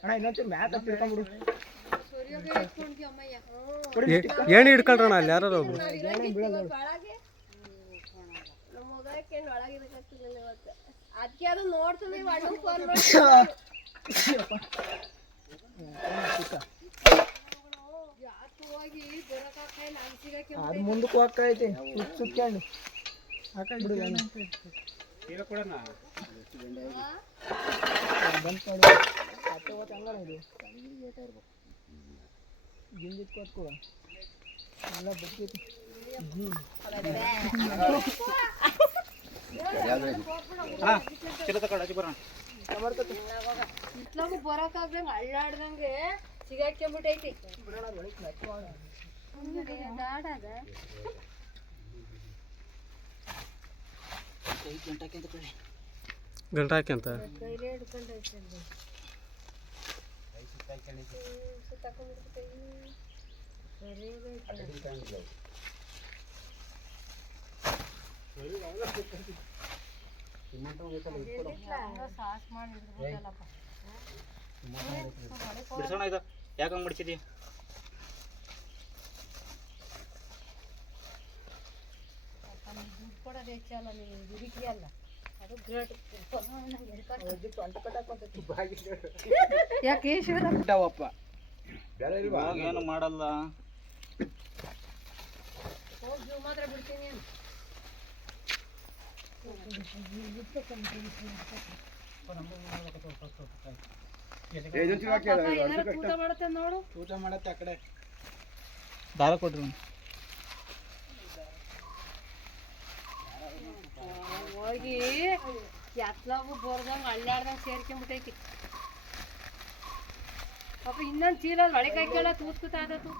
ಅಣ್ಣ ಇನ್ನೊಂಚೂರು ಮ್ಯಾತ್ ಏಣಿ ಅಲ್ಲಿ ಯಾರು ಒಬ್ರು ಅದಕ್ಕೆ ಅದು ನೋಡ್ತಾನೆ ಅಣ್ಣ ಫೋನ್ ಅದು ಮುಂದಕ್ಕೆ ಹೋಗ್ತಾ ಐತಿ. ಸುತ್ತ ಸುತ್ಕೊಂಡು ಹಾಕೊಂಡ್ಬಿಡು ಏನು ಬಂದ್ ಮಾಡಿ ಹತ್ತು ಹೋಗ್ತಾ ಹಂಗಣ ಇದು ಗಿಂಜಿತ್ ಕೊತ್ಕೋ ಎಲ್ಲ ಬರ್ತೈತಿ ಇತ್ಲಾಗು ಬರೋಕಾಗ್ದಂಗೆ ಅಳ್ಳಾಡ್ದಂಗೆ ಸಿಗಾಕ್ಕೊಂಬಿಟ್ಟೈತಿ ದಾಡಾದ ಗಂಟ ಹಾಕ್ಯಂತ ಕೈಲೇ ಹಿಡ್ಕೊಂಡೈತೆ ಅಲ್ಲಿ. ಹ್ಮ್, ಸುತ್ತಾಕೊಂಡ್ಬಿಡ್ತು ಕೈ. ಬಿಡ್ಸೋಣ ಇದು ಯಾಕೆ ಹಂಗೆ ಬಿಡ್ಸಿದಿ ಪಾಪ ನೀನ್ ದುಡ್ಡು ಕೊಡೋದು ಹೆಚ್ಚಲ್ಲ ನೀನು ದುಡಿಕಿ ಅಲ್ಲ ಅದು ಗ್ರೇಟ್ ಯಾಕೆ ಶಿವರಾಮ್ ಬಿಟ್ಟವಪ್ಪ ಏನು ಮಾಡಲ್ಲ. ಮಾತ್ರ ಬಿಡ್ತೀನಿ ದಾರ ಪಾಪ ಹೋಗಿ ಎತ್ಲಾಗು ಬೋರ್ದಂಗ ಅಳ್ಳಾಡ್ದಂಗ ಸೇರ್ಕೊಂಬಿಟ್ಟೈತಿ. ಪಾಪ ಇನ್ನೊಂದು ಚೀಲ ಒಳಗೆ ಹಾಕ್ಯಾಳ ಇಲ್ಲಿ ಆದತು